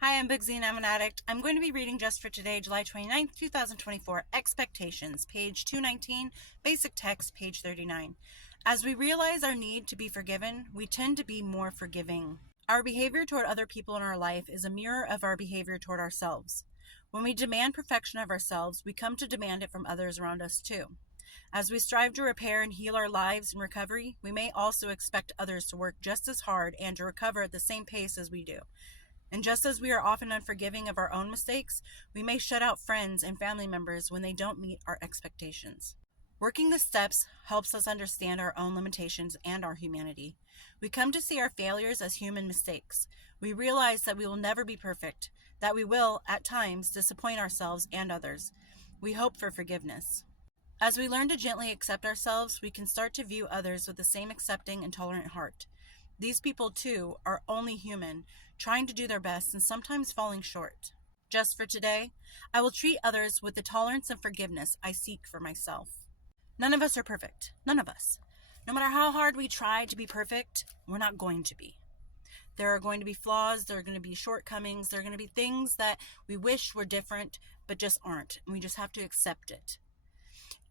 Hi, I'm Bugsy and I'm an addict. I'm going to be reading just for today, July 29th, 2024, Expectations, page 219, basic text, page 39. As we realize our need to be forgiven, we tend to be more forgiving. Our behavior toward other people in our life is a mirror of our behavior toward ourselves. When we demand perfection of ourselves, we come to demand it from others around us too. As we strive to repair and heal our lives in recovery, we may also expect others to work just as hard and to recover at the same pace as we do. And just as we are often unforgiving of our own mistakes, we may shut out friends and family members when they don't meet our expectations. Working the steps helps us understand our own limitations and our humanity. We come to see our failures as human mistakes. We realize that we will never be perfect, that we will, at times, disappoint ourselves and others. We hope for forgiveness. As we learn to gently accept ourselves, we can start to view others with the same accepting and tolerant heart. These people, too, are only human, trying to do their best and sometimes falling short. Just for today, I will treat others with the tolerance and forgiveness I seek for myself. None of us are perfect. None of us. No matter how hard we try to be perfect, we're not going to be. There are going to be flaws, there are going to be shortcomings, there are going to be things that we wish were different, but just aren't. And we just have to accept it.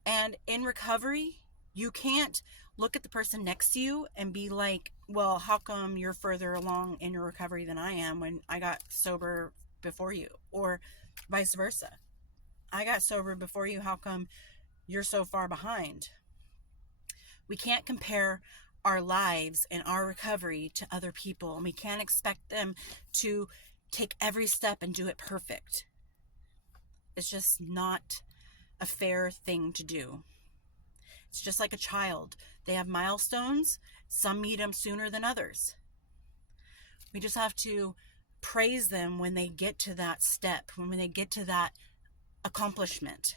And in recovery, you can't look at the person next to you and be like, well, how come you're further along in your recovery than I am when I got sober before you? Or vice versa. I got sober before you. How come you're so far behind? We can't compare our lives and our recovery to other people, and we can't expect them to take every step and do it perfect. It's just not a fair thing to do. It's just like a child. They have milestones. Some meet them sooner than others. We just have to praise them when they get to that step, when they get to that accomplishment.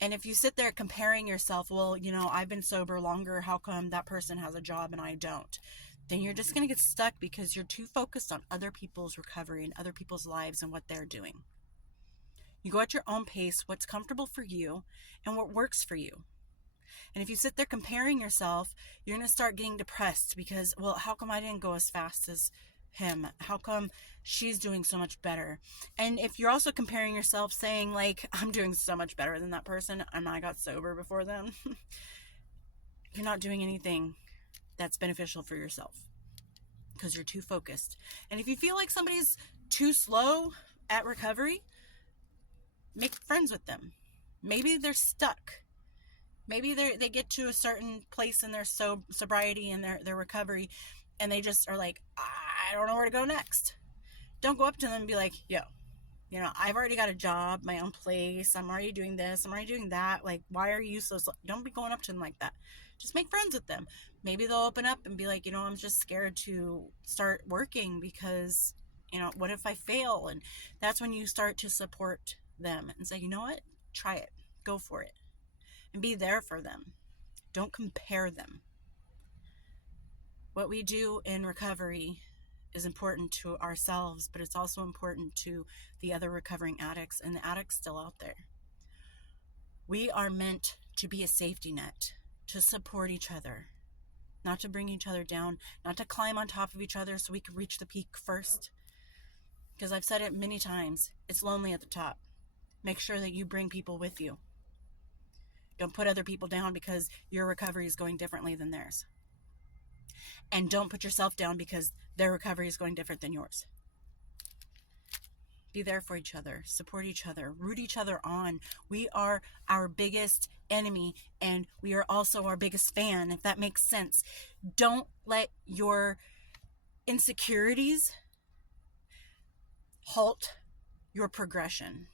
And if you sit there comparing yourself, well, I've been sober longer, how come that person has a job and I don't? Then you're just going to get stuck because you're too focused on other people's recovery and other people's lives and what they're doing. You go at your own pace, what's comfortable for you and what works for you. And if you sit there comparing yourself, you're going to start getting depressed because, well, how come I didn't go as fast as him? How come she's doing so much better? And if you're also comparing yourself saying, like, I'm doing so much better than that person and I got sober before them, you're not doing anything that's beneficial for yourself because you're too focused. And if you feel like somebody's too slow at recovery, make friends with them. Maybe they're stuck. Maybe they get to a certain place in their sobriety and their recovery, and they just are like, I don't know where to go next. Don't go up to them and be like, yo, I've already got a job, my own place. I'm already doing this. I'm already doing that. Like, why are you so slow? Don't be going up to them like that. Just make friends with them. Maybe they'll open up and be like, I'm just scared to start working because, what if I fail? And that's when you start to support them and say, you know what? Try it. Go for it. And be there for them. Don't compare them. What we do in recovery is important to ourselves, but it's also important to the other recovering addicts and the addicts still out there. We are meant to be a safety net, to support each other, not to bring each other down, not to climb on top of each other so we can reach the peak first. Because I've said it many times, it's lonely at the top. Make sure that you bring people with you. Don't put other people down because your recovery is going differently than theirs. And don't put yourself down because their recovery is going different than yours. Be there for each other, support each other, root each other on. We are our biggest enemy and we are also our biggest fan, if that makes sense. Don't let your insecurities halt your progression.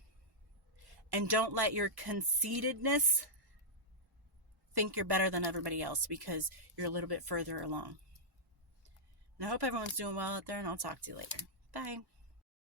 And don't let your conceitedness think you're better than everybody else because you're a little bit further along. And I hope everyone's doing well out there, and I'll talk to you later. Bye.